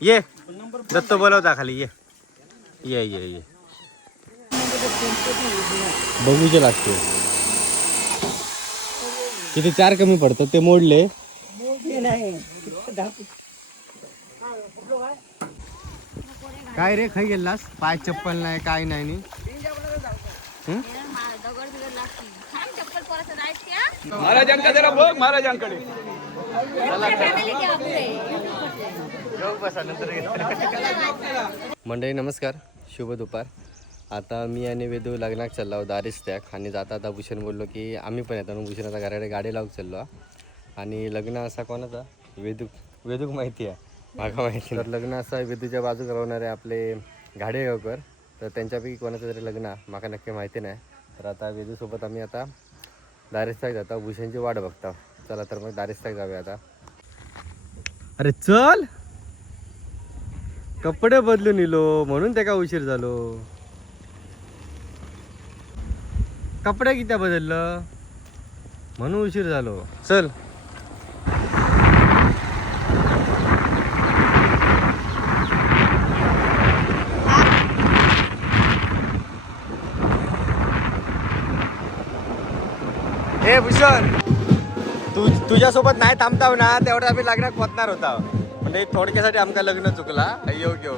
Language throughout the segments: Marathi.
ये दत्त बोलवता खाली ये ये ये ये बघूचे लागते किती 4 कमी पडतात ते मोडले काय रे खाई गेलास पाय चप्पल नाही काय नाही नी महाराजांका जरा बघ महाराजांकडे मंडळी नमस्कार शुभ दुपार. आता मी आणि वेदू लग्नाक चाललो आहोत दारिस्त्याक आणि जाता आता भूषण बोललो की आम्ही पण येतो भूषण आता घराकडे गाडी लावून चाललो आणि लग्न असा कोणाचा वेदूक माहिती आहे मागा माहिती तर लग्न असं वेदूच्या बाजू करवणारे आपले घाडेगावकर तर त्यांच्यापैकी कोणाचं तरी लग्न माका नक्की माहिती नाही. तर आता वेदूसोबत आम्ही आता दारिस्त्याक जातो भूषणची वाट बघता. चला तर मग दारिस्त्याक जाऊया आता. अरे चल कपडे बदलून इलो म्हणून त्याका उशीर झालो. कपडे किती बदललं म्हणून उशीर झालो. चल हे भूषण तुझ्यासोबत नाही थांबताव ना तेवढं आम्ही लग्नात पोचणार होता म्हणजे थोडक्यासाठी आमचा लग्न चुकला योग्य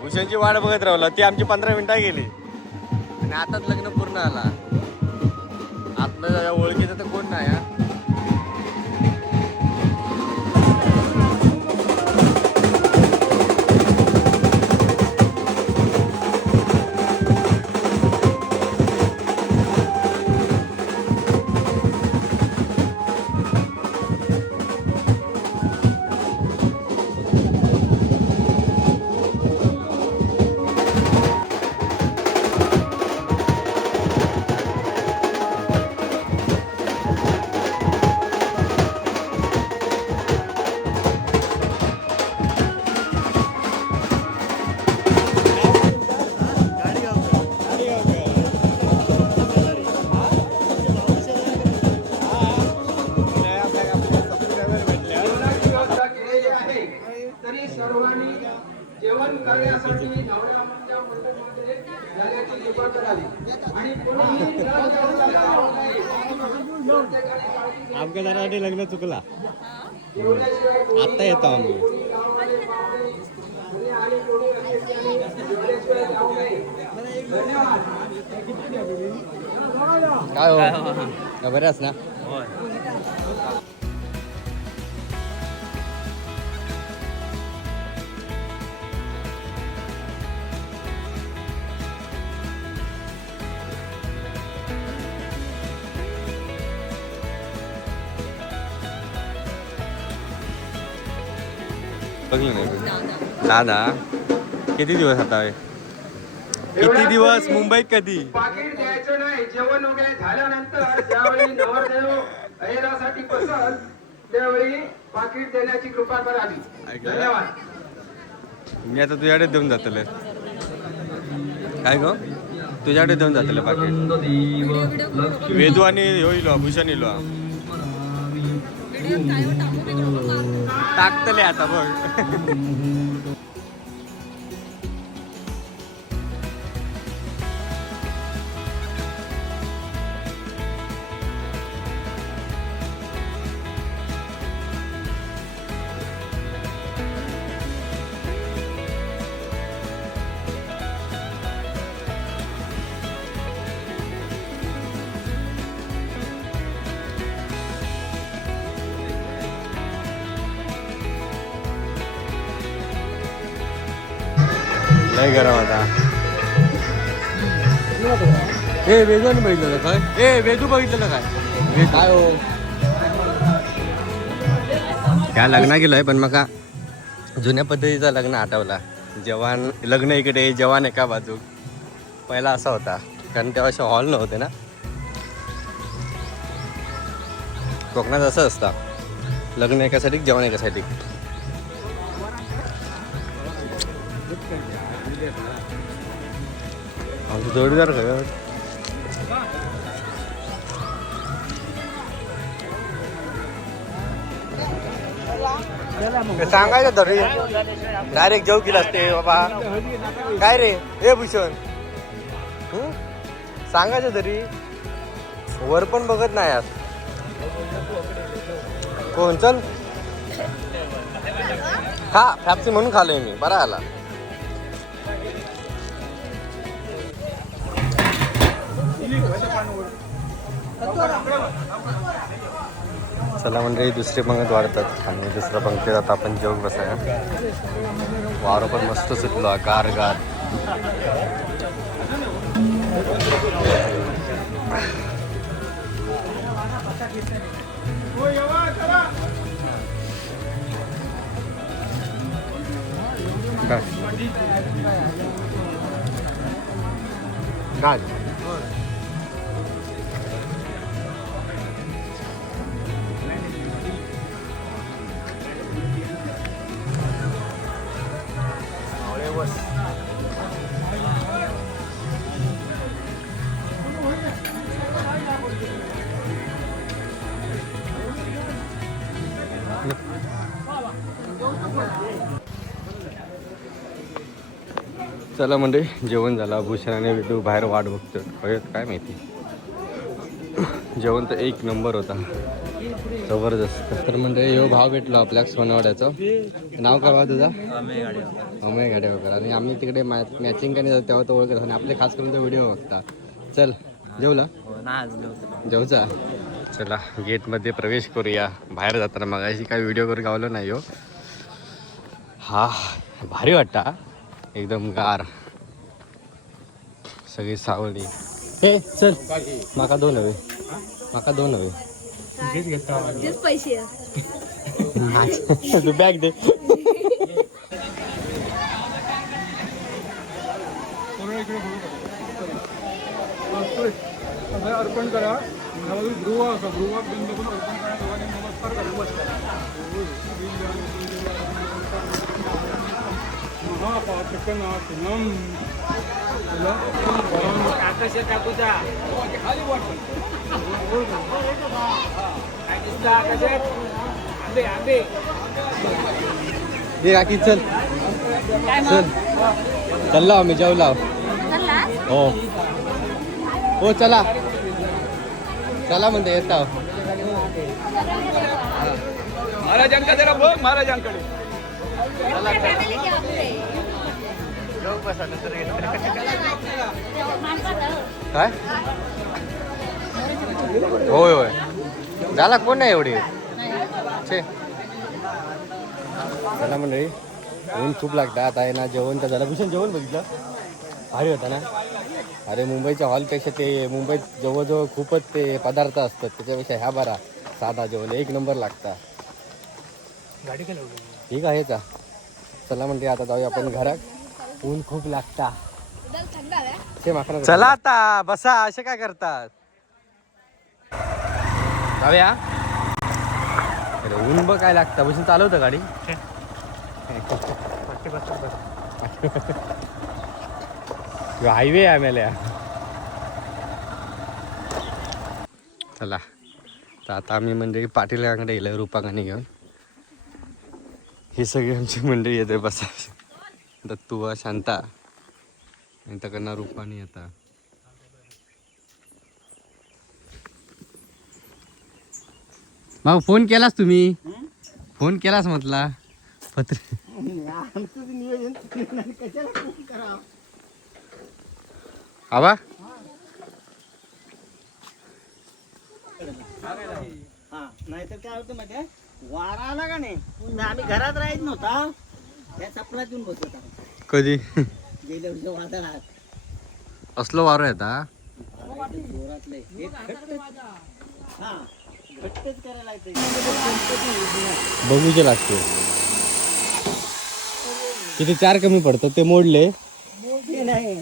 भूषणची वाट बघत राहिला ती आमची 15 मिनिटं गेली आणि आताच लग्न पूर्ण आला. आपलं ओळखीचं तर कोण नाही. जेवण करण्यासाठी नवऱ्या मुलीच्या मंडळीमध्ये जाण्याची कृपा करावी आणि कोणीही आमच्या जरा लग्न चुकला आता येतो आम्ही. काय हो बऱ्याच ना बघलं नाही दादा किती दिवस आता किती दिवस मुंबईत कधी पाकिट द्यायचं नाही. जेवण वगैरे झाल्यानंतर ज्यावेळी नवरदेव अहेरासाठी बसल त्यावेळी पाकिट देण्याची कृपा करावी. धन्यवाद. मी आता तुझ्याकडे देऊन जातले काय ग तुझ्याकडे देऊन जातले पाकिट वेदू आणि होईल भूषण इलो टाकतले आता बघ. लय गरम आता. ए वेदू बघितलं काय ए वेदू बघितलं काय काय हो त्या लग्ना गेलोय पण मका जुन्या पद्धतीचं लग्न आठवला. जवान लग्न इकडे जवान एका बाजू पहिला असा होता कारण तेव्हा असे हॉल नव्हते ना. कोकणात असं असतं लग्न एकासाठी जवान एकासाठी. आमचं जोडीदार काय सांगायचं तरी डायरेक्ट जेव केला असते बाबा काय रे हे भूषण सांगायचं तरी वर पण बघत नाही आज कोण चल खा फॅप्सी म्हणून खालोय मी बरा आला चला म्हणजे दुसरे पंगत वाढतात आणि दुसऱ्या पंक्तीत आता आपण जेवण बसाया वारं पण मस्त सुटलो गार गार गाज चला म्हणजे जेवण झालं भूषण आणि विदू बाहेर वाट बघतो काय माहिती जेवण तर एक नंबर होता जबरदस्त तर म्हणजे यो भाव भेटलो आपल्याक सोनवड्याचं नाव काय भाव तुझा अमय गाडेवकर आणि आम्ही तिकडे मॅचिंग करणे जातो तेव्हा तो ओळखत आणि आपले खास करून तो व्हिडिओ बघता चल जेवला जेवचा चला गेटमध्ये प्रवेश करूया बाहेर जाताना मगाशी काही व्हिडिओ करून गावलो नाही हो हा भारी वाटता एकदम गार सगळी सावली हे चल माका दोन हवे पैसे तू बॅग दे अर्पण करा गृह असं गृह बिंदूतून अर्पण करण्यात नमस्कार करा महापातकनाथनम आकाश टाकूचा खाली ये काकी चल चल चल आम्ही जेवला हो हो चला चला म्हणते येता महाराजांका जरा बघ महाराजांकडे काय होय होय झाला कोण नाही एवढी छे चला मंडळी ऊन खूप लागतं आता आहे ना जेवण तर झालं भूषण जेवण बघितलं भारी होता ना अरे मुंबईच्या हॉलपेक्षा ते मुंबईत जवळजवळ खूपच ते पदार्थ असतात त्याच्यापेक्षा ह्या बरा साधा जेवण एक नंबर लागता ठीक आहे का चला म्हणते आता जाऊया आपण घरात ऊन खूप लागता चला आता बसा असे काय करतात जाऊया अरे ऊन बघ काय लागतं बसून चालवतं गाडी हायवे आहे आम्हाला चला तर आता आम्ही मंडळी पाटीलकडे गेलो रूपाकाने घेऊन ही सगळी आमची मंडळी येते बसा दत्तू शांता आणि तकडनं रूपाने येता मग फोन केलास तुम्ही फोन केलास म्हटला पत्र आबा नाहीतर काय होतं माहिती वारा आला का नाही आम्ही घरात राहत नव्हता त्या चपलात येऊन बसत होता कधी गेल्या वर्षी वादळात असलो वारो येता जोरातले हा घट्टच करायला लागते बघूचे लागते किती 4 कमी पडतात ते मोडले नाही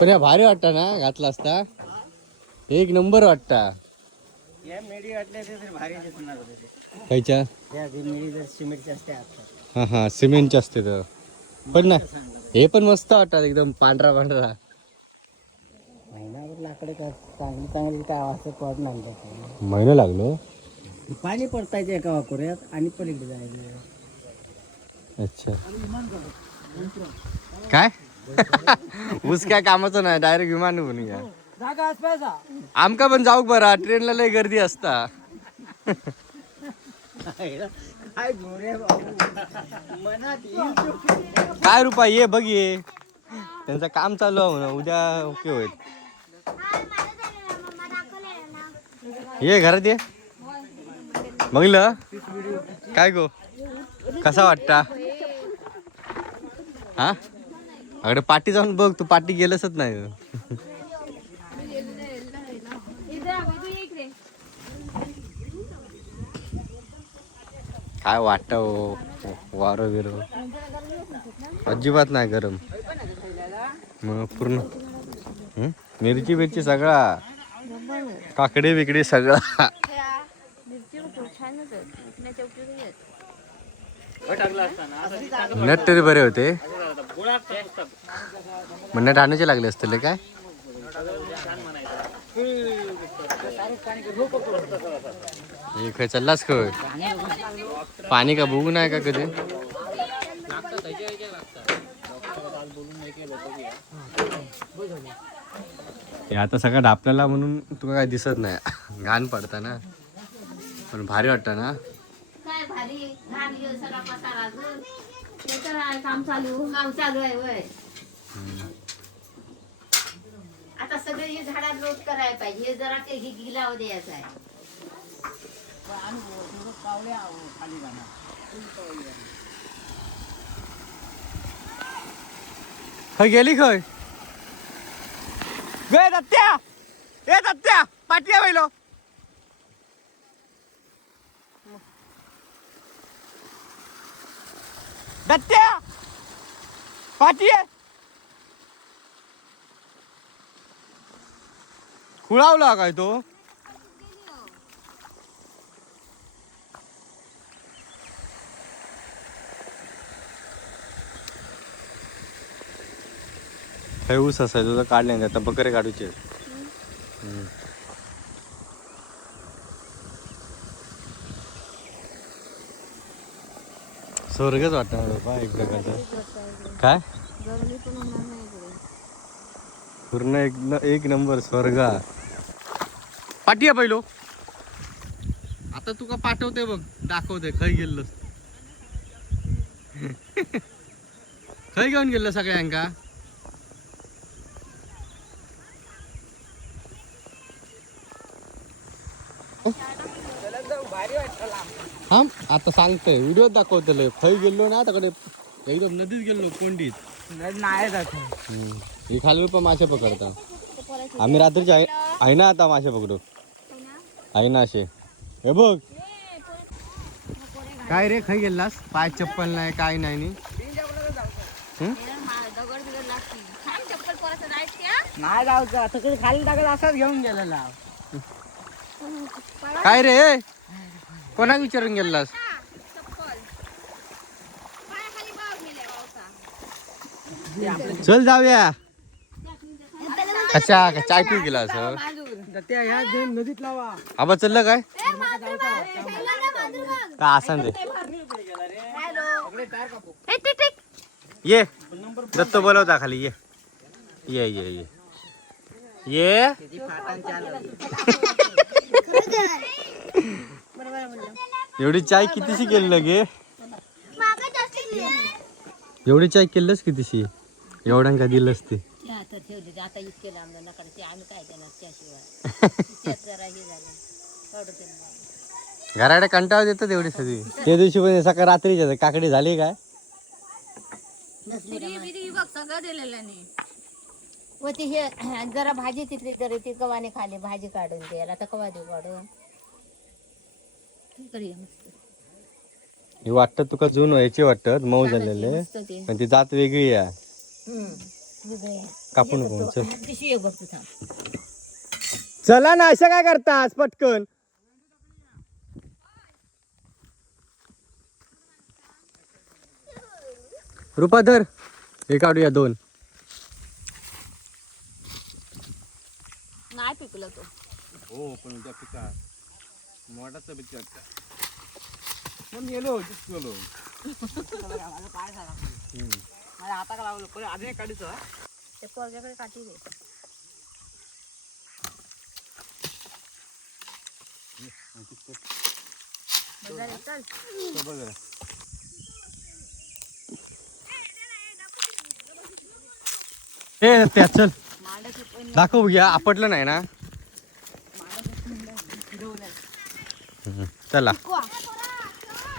पण या भारी वाटता ना घातला असता एक नंबर वाटता या मेडी वाटल्या तर भारी दिसणार होते खायच्या त्या मेडी जर सिमेंटच्या असते आता हा हा सिमेंटचे असते तर पण ना हे पण मस्त वाटतात एकदम पांढरा पांढरा महिनाभर लाकडं का चांगली चांगली काय असं पडत नाही त्याचं. महिना लागलो. पाणी पडतायचं एका वाकोऱ्यात आणि पलीकडे जायचं. अच्छा काय ऊस काय कामाचं नाही, डायरेक्ट विमान बनून घ्या. जागा असपायचा आमका पण जाऊ बरा, ट्रेनला लय गर्दी असता. काय गोरे बाबू मनात येईल. काय रुपा ये बघ ये, त्यांचं काम चालू आहे म्हणा, उद्या ओके होईल. ये घरात ये. बघलं काय गो, कसा वाटता? हा अगं पाठी जाऊन बघ, तू पाठी गेलंसच नाही. काय वाटत वारं बिरो अजिबात नाही गरम. मग पूर्ण मिरची बिरची सगळा, काकडे बिकडे सगळा. नट तरी बरे होते, मग नट आणायचे लागले असतील काय. खय चाललास खय, पाणी का बघू नाही का कधी. हे आता सगळं डापल्याला म्हणून तुला काय दिसत नाही, घाण पडता ना, पण भारी वाटतं ना. काय भारी घाण सगळा पसारा अजून ते तर आहे, काम चालू आहे वय. आता सगळे हे झाडात लोट करायला पाहिजे, हे जरा ते गिलाव द्यायचं आहे. खय गेली खय गे दत्त्या, ए दत्त्या पाठी बैलो. दत्त्या पाठी आहे, खुळावला काय तो. हे ऊस असायचं तुझं काढले नाही, आता बकरे काढूचे. स्वर्गच वाटणार बाबा एक प्रकारचं. काय पूर्ण एक नंबर स्वर्ग. पाठी आहे पहिलो. आता तुका पाठवते बघ, दाखवते खय गेलं. खय घेऊन गेलं सगळ्यांका. हा आता सांगतोय, व्हिडिओ दाखवतले खय गेलो ना, तकडे एकदम नदीत गेलो कोंडीत. नाही जात हे खाली पण मासे पकडता. आम्ही रात्रीचे आहे ना, आता मासे पकडू आहे ना असे. हे बघ काय रे, खय गेलास, पाय चप्पल नाही काय नाही. नाही जाऊ, सगळे खाली टाकत असाच घेऊन गेलेला. काय रे, कोणाक विचारून गेलास. चल जाऊया. कशा चाय पिऊ गेला असं नदीत लावा. आबा चाललं काय आसान रे. ये दत्त बोलवता खाली, ये ये ये ये ये. एवढी चाय कितीशी केली लगे, एवढी चाय केलंस कितीशी, एवढ्या का दिलंस ते. आता इतके लांब नकडे ते आम्ही काय देणार त्याशिवाय. जरा हे झालं घराडे कंटाळ देतात एवढी सगळी. त्या दिवशी पण सकाळ रात्रीच्या काकडी झाली काय, सगळं दिलेलं नाही. व ती हे जरा भाजी तिथली तरी ती कवाने खाली भाजी काढून द्यायला, आता कवा देऊ काढून. हे वाटत तुका जून व्हायची वाटत, मऊ झालेले, पण ती जात वेगळी आहे. कापून चला ना, अशा काय करतास पटकन. रुपा धर, हे काढूया 2. वाटाचं बिच्ची वाटतं मग गेलो गेलो माझं पाय झाला माझ्या हाताला लावलं पहिले अजून एक काढीचं ते पोरग्याकडे काठी दे. बघा रे, चल. बघा ए त्या चल मांडाची पण दाखव घ्या आपटलं नाही ना फिरवलंय चला वा.